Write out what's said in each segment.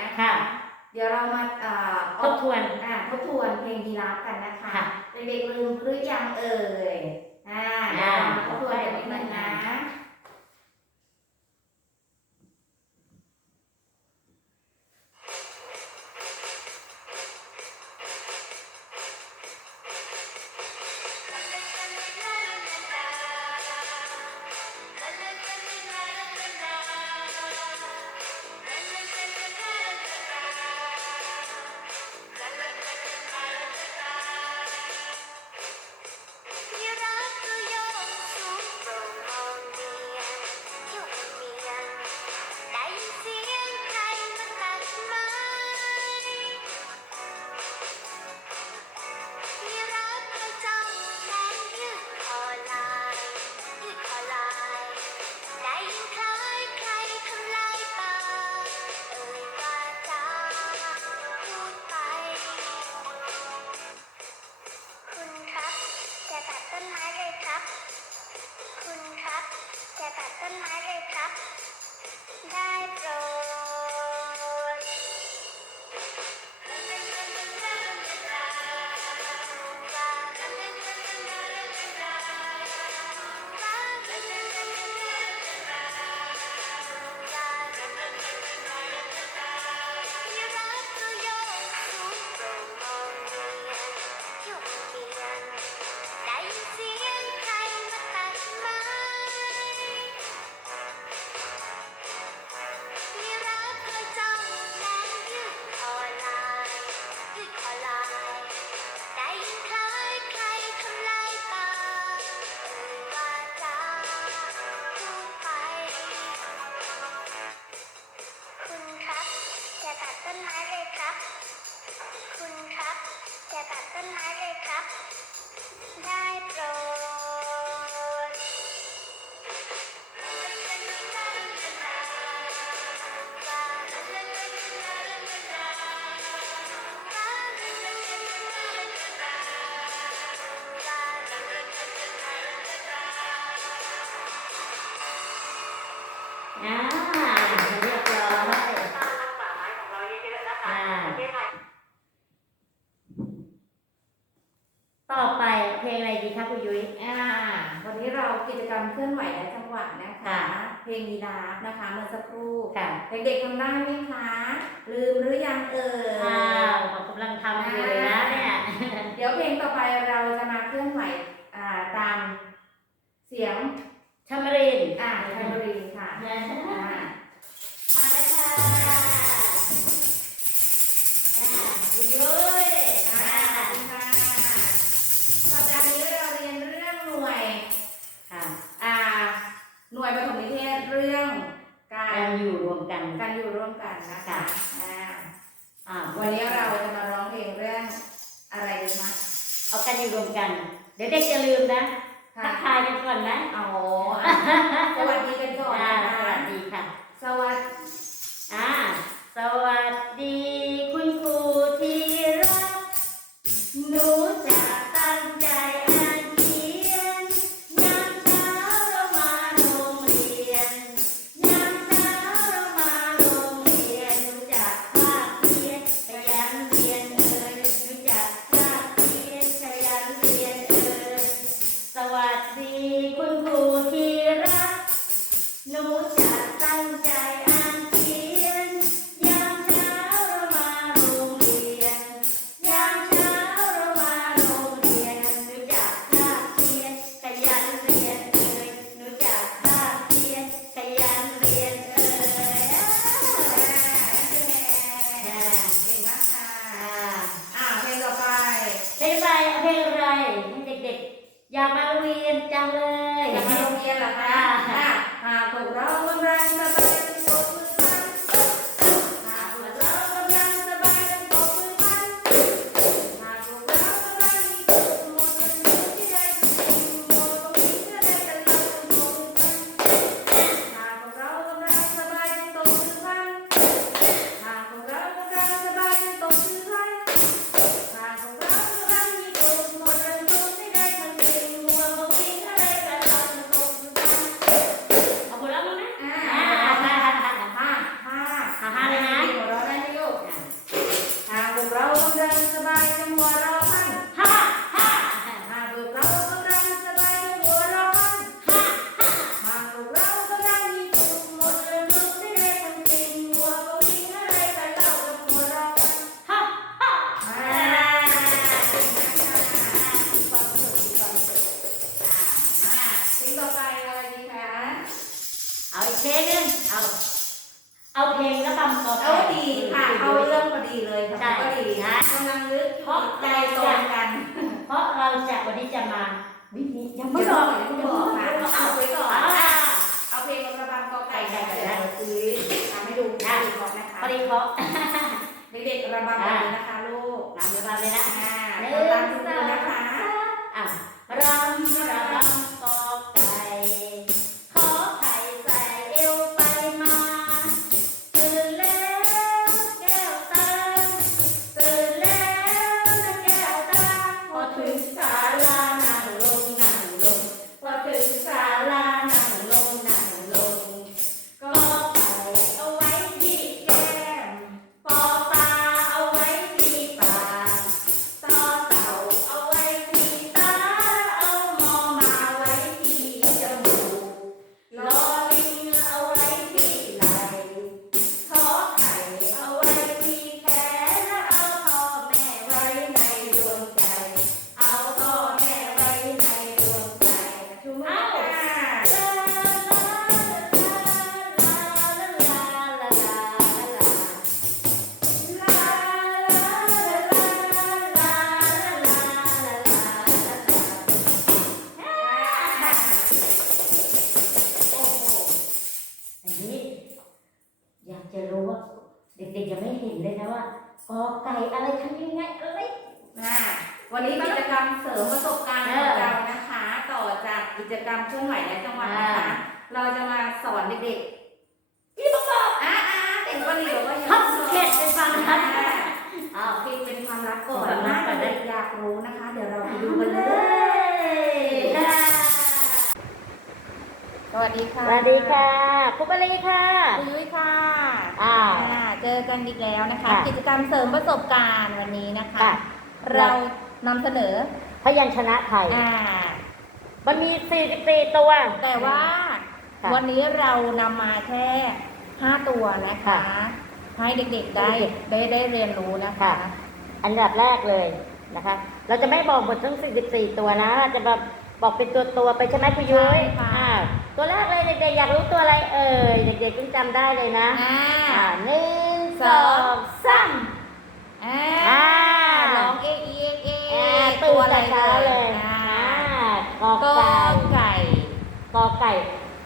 นะค่ะเดี๋ยวเรามาอ่าทบทวนอ่าทบทวนเพลงยีราฟกันนะคะค่ะเด็กๆลืมหรือยังเอ่ยอ่าเดี๋ยวเรามาทบทวนกันนิดนึงนะ รับได้โปรด ตัดต้นไม้เลยครับ ได้โปรด คะคุณยุ้ยอ่า วันนี้เรากิจกรรมเคลื่อนไหวและจังหวะนะคะค่ะเพลงยีราฟนะคะเมื่อสักครู่ค่ะ เด็กๆทำได้ไหมคะ ลืมหรือยังเอ่ยอ้าวผมกำลังทำอยู่เลยนะเนี่ยเดี๋ยวเพลงต่อไปเราจะมาเคลื่อนไหวอ่าตามเสียงชมรินอ่าไทมรีนค่ะ ดี๋ยวเด็กจะลืมนะค่ะทักทายกันก่อนนะอ๋ออะสวัสดีกันก่อนอ่านะสคะวัสดีค่ะ สวัสดีอ่าสวัสดี ดีเลยค่ะใช่ก็ดีนะกำลังนึกเพราะใจตรงกัน เพราะเราจะวันนี้จะมาวิธียังไม่ไม่บบออกกยังไม่บอกค่ะเอาไว้ก่อนอ่าเอาเพลงระบำกอไก่กันเดี๋ยวเราซื้อทำให้ดูได้ได้ก่อนนะคะพอดีเพราะเด็กๆระบำกันเลยนะคะลูกนำเวลาเลยนะอ่าหนึ่งเราสตาอมงคุณคสารูมนะคะอะรำรำกอ รรมเคลื่อนไหวในจังหวัดนะคะอ่าเราจะมาสอนเด็กๆที่ประกอบอ่าอ่าแต่วันนี้เราก็ยังท็อปเก็ตเป็นความลับอ้าวปิดเป็นความลับก่อนความลันะบก่อนนะเด็กอยากรู้นะคะ เดี๋ยวเราไปดูกันเลยสวัสดีค่ะสวัสดีค่ะครูปรีค่ะคุณยุ้ยค่ะอ่าอ่าเจอกันอีกแล้วนะคะค่ะกิจกรรมเสริมประสบการณ์วันนี้นะคะค่ะเรานำเสนอพยัญชนะไทยอ่า มันมี 44 ตัว แต่ว่า ค่ะวันนี้เรานำมาแค่ 5 ตัวนะคะ ค่ะให้เด็กๆได้เด็กได้ได้เรียนรู้นะคะ ค่ะ อันดับแรกเลยนะคะ เราจะไม่บอกหมดทั้ง 44 ตัวนะเราจะแบบบอกเป็นตัวตัวๆไปใช่ไหมคุณยุ้ยใช่ค่ะ อ่าตัวแรกเลยเด็กๆอยากรู้ตัวอะไรเอ่ย เด็กๆต้องจำได้เลยนะ อ่าอ่าหนึ่งสสอองงสาม อ่าอ่าร้องเอเอเออ่าตัตื่วนอะไรแต่เช้าเลย อ่าอ่า กอกก็ไก่ไก่ กอไก่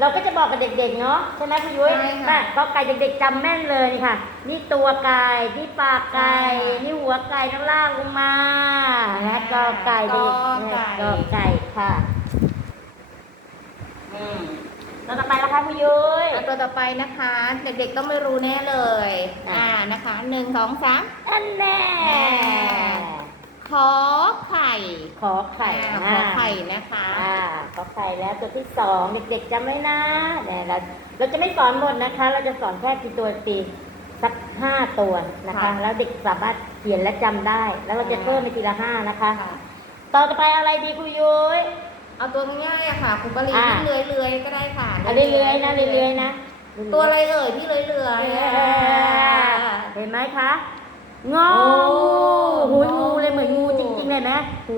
เราก็จะบอกกับเด็กๆเนาะใช่ไหมคุณยุ้ยใช่ค่ะแม่กอไก่เด็กๆจำแม่นเลยนี่ค่ะ นี่ตัวไก่นี่ปากไก่ใช่ค่ะนี่หัวไก่ข้างล่างลงมาและกอไก่กดิอไก่กอไก่ค่ะอืมตัวต่อไปแล้วค่ะคุณยุ้ย อะตัวต่อไปนะคะ เด็กๆต้องไม่รู้แน่เลย อ่าอ่านะคะหนึ่งสองสามอันแน่ขอไข่ขอไข่อ่าขอ่าอไข่นะคะอ่าขอไข่แล้วตัวที่สองเด็กๆจำไว้นะเนี่ยเราเราจะไม่สอนหมดนะคะ เราจะสอนแค่ทีตัวตีสักห้าตัวนะคะค่ะแล้วเด็กสามารถเขียนและจำได้ แล้วเราจะอ่าเพิ่มไปทีละห้านะคะค่ะต่อไปอะไรดีครูยุ้ยเอาตัวง่ายๆอะค่ะคุณปริอ่าที่เลื้อยๆก็ได้ค่ะเอาเรื่อยๆนะเรื่อยๆนะตัวอะไรเอ่ยที่เลื้อยๆเออะอเห็นไหมคะงอ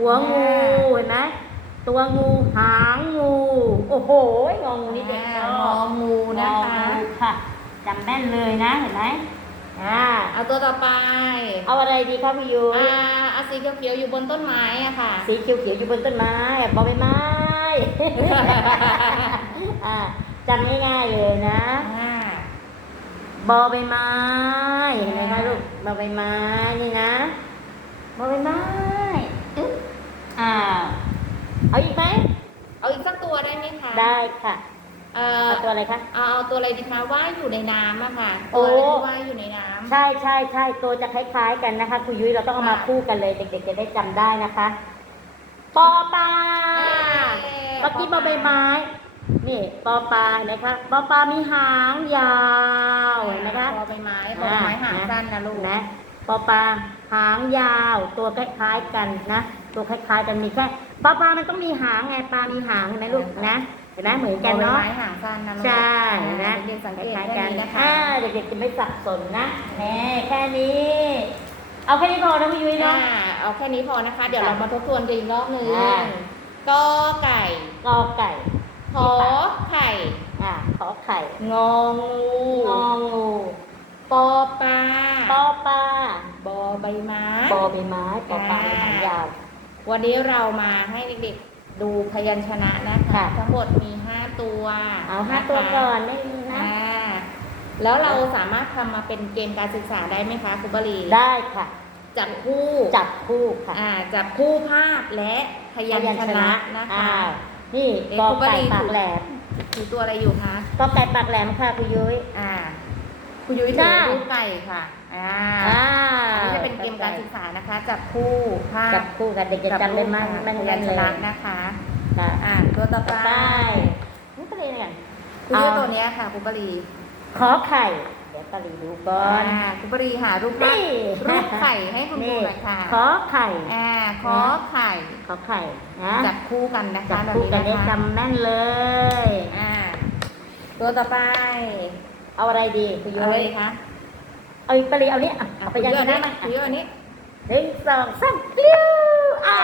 หมหัวงูอ่าเห็นไหมตัวงูหางงู โอ้โหงองูนี่เด็กชอ่าอบงองูนะคะงองูค่ะจำแม่นเลยนะเห็นไหมอ่า เอาตัวต่อไป เอาอะไรดีครับพี่ยุ้ยอ่าเอาสีเขียวๆอยู่บนต้นไม้อะค่ะ สีเขียวๆอยู่บนต้นไม้บอใบไม้ อ่าจำง่ายๆเลยนะ อ่า บอใบไม้เห็นไหมคะลูก บอใบไม้นี่นะ บอใบไม้อึ๊บอ่า เอาอีกไหมเอาอีกสักตัวได้ไหมคะได้ค่ะเอ่อเอาตัวอะไรคะ เอาเอาตัวอะไรดีคะว่ายอยู่ในน้ำอะค่ะโอ้ตัวอะไรที่ว่ายอยู่ในน้ำ ใช่ใช่ใช่ตัวจะคล้าย ๆ กันนะคะครูยุ้ยเราต้องเอามาค่ะ คู่กันเลย เด็กๆจะได้จำได้นะคะปอปลาเอ๊ะเมื่อกี้บอใบไม้นี่ปอปลาเห็นไหมคะปอปลามีหางยาวเห็นไหมคะบอใบไม้บอใบไม้หางสั้นนะลูกนะปอปลาหางยาว ตัวคล้ายๆกันนะ ตัวคล้ายๆกันมีแค่ ปลาปลามันต้องมีหางไงปลามีหางเห็นไหมลูกนะเห็นไหมเหมือนกันเนาะบอใบไม้หางสั้นนะลูกใช่นะเด็กๆสังคเกตล้ายได้ๆกันดีนะคะอ่าเด็กๆจะไม่สับสนนะแน่แค่นี้ เอาแค่นี้พอนะพี่ยุ้ยอ่าเนาะเอาแค่นี้พอนะคะ เดี๋ยวค่ะเรามาทบทวนกันอีกรอบหนึงอ่ากอไก่กอไก่ขอไข่ออ่าขอไข่ งองูงองูปอปลาปอปลาบอใบไม้บอใบไม้ปอปลาเป็นหางยาว วันนี้เรามาให้เด็กๆดูพยัญชนะนะคะ ค่ะ ทั้งหมดมี5ตัวเอาห้านะคะตัวก่อนไม่มีนะ อ่าแล้วเราสามารถทำมาเป็นเกมการศึกษาได้ไหมคะคุณบรีได้ค่ะ จับคู่จับคู่ค่ะอ่าจับคู่ภาพและพยัญชนะนะคะอ้าวนี่เอ๊ะกอคุณไก่บดีปากแหลมถือตัวอะไรอยู่คะกอไก่ปากแหลมค่ะคุณยุ้ย อ่า คุณยุ้ยได้ถือรูปไก่ค่ะ อ่าอ่าอันนี้จะเป็นเกมการศึกษานะคะจับคู่ภาพจับคู่กันเด็กจะจำได้มากแม่นพๆยัญชเลนะยนะคะค่ะอ่าตัวต่อไปไปนี่ก็เลยกันคุณยุ้ยเอาตัวเนี้ยค่ะคุณบรีขอไข่เดี๋ยวปรีดูก่อนอ่าคุณบรีหารูปภาพนี่รูปไข่ให้คุณครูนี่หน่อยค่ะขอไข่อ่าขอไข่ขอไข่นะจับคู่กันนะคะจับแบบคู่นี้กันได้นะคะจำแม่นเลยอ่าตัวต่อไป เอาอะไรดีคุณยุ้เอาอะไรยดีคะ เอาปรีเอานี้อะเอาไปยังคุไงณได้ยุ้ไหมคุณยุ้ยอันนี้หนึ่งสองสามเลี้ยวอ่า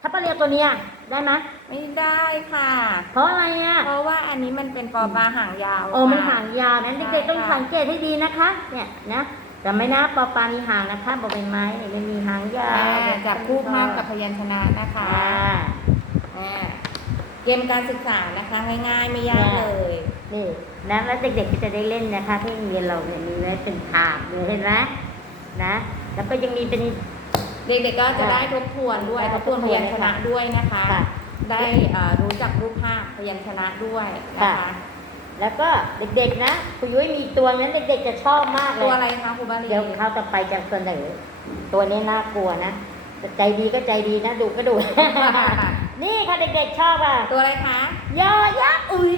ถ้าปรีเอาตัวเนี้ยได้ไหมไม่ได้ค่ะ เพราะอะไรอะ เพราะว่าอันนี้มันเป็นปอปลาหางยาวโอ้มันค่ะหางยาวนั้นเด็กๆต้องค่ะสังเกตให้ดีนะคะ เนี่ยนะแต่ไม่นะปอปลามีหางนะคะบอใบไม้ไม่มีหางยาอ่าวจับคู่ภาพกับพยัญชนะนะคะอ่าอ่า เกมการศึกษานะคะ ง่ายๆ ไม่ยากเนี่ยเลย นี่นะแล้วเด็กๆก็จะได้เล่นนะคะที่โรงเรียนเราเนี่ยมีไว้เป็นถาดเลยเห็นไหมนะ แล้วก็ยังมีเป็น เด็กๆก็จะได้ทบทวนด้วยได้ทบทวนพยัญชนะด้วยนะคะค่ะได้เอ่อรู้จักรูปภาพพยัญชนะด้วยนะคะค่ะแล้วก็เด็กๆนะคุณยุ้ยมีตัวนั้นเด็กๆจะชอบมากเลตัวยอะไรคะครูบาลีเดี๋ยวเขาต่อไปจะเสนอตัวนี้น่ากลัวนะแต่ใจดีก็ใจดีนะดูก็ดู นี่ค่ะเด็กๆชอบอะตัวอะไรคะยอยักษ์อุ้ย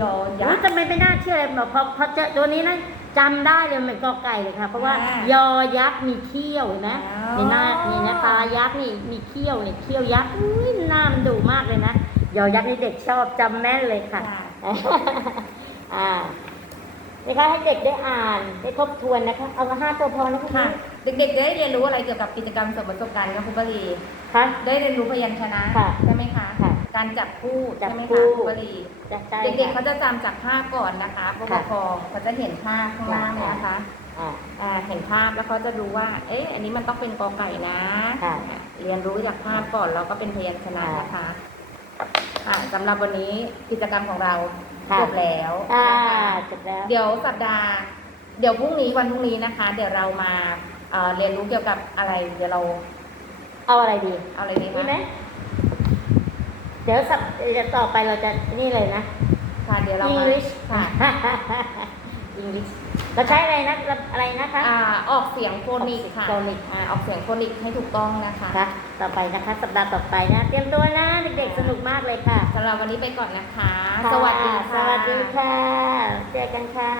ยอยัอุ๊กยษ์ทำไมไม่น่าเชื่อเลยบอกพอพอเจอตัวนี้นะจำได้เลยเหมือนกอไก่เลยค่ะ เพราะว่าอ่ายอยักษ์มีเขี้ยวเห็นไหมอ๋อในหน้านี่นะตายักษ์นี่มีเขี้ยวเนี่ยเขี้ยวยักษ์อุ้ยหน้ามันดุมากเลยนะยอยักษ์นี่เด็กชอบจำแม่นเลยค่ะค่ะอ่า นะคะให้เด็กได้อ่านได้ทบทวนนะคะ เอามาห้าตัวพอนะคะค่ะ เด็กๆจะได้เรียนรู้อะไรเกี่ยวกับกิจกรรมเสริมประสบการณ์คะครูบาลีค่ะ ได้เรียนรู้พยัญชนะค่ะใช่ไหมคะค่ะการจับคู่จับใช่ไหมคู่ คะครูบาลีจะได้เด็กๆค่ะ เขาจะจำจากภาพก่อนนะคะผู้ปค่ะกครองเขาจะเห็นภาพข้างล่างเนี่ยนะคะอ่า อ่าเห็นภาพแล้วเขาจะดูว่า เอ๊ะอันนี้มันต้องเป็นกอไก่นะค่ะเรียนรู้จากภาพก่อนแล้วก็เป็นพยัญชนะค่ะ นะคะค่ะสำหรับวันนี้กิจกรรมของเราค่ะ จบแล้วอ่านะคะจบแล้ว เดี๋ยวสัปดาห์ เดี๋ยวพรุ่งนี้วันพรุ่งนี้นะคะ เดี๋ยวเรามาเอ่อเรียนรู้เกี่ยวกับอะไร เดี๋ยวเรา เอาอะไรดี เอาอะไรดีดีคะไหมเดี๋ยวสัปเดี๋ยวต่อไปเราจะนี่เลยนะค่ะเดี๋ยวเรามา English ค่ะ English เราใช้อะไรนะอะไรนะคะอ่าออกเสียงโฟนิกค่ะโฟนิกอ่าออกเสียงโฟนิกให้ถูกต้องนะคะค่ะต่อไปนะคะ สัปดาห์ต่อไปนะ เตรียมตัวนะเด็กๆสนุกมากเลยค่ะสำหรับวันนี้ไปก่อนนะคะค่ะสวัสดีค่ะสวัสดีค่ะ เจอกันค่ะ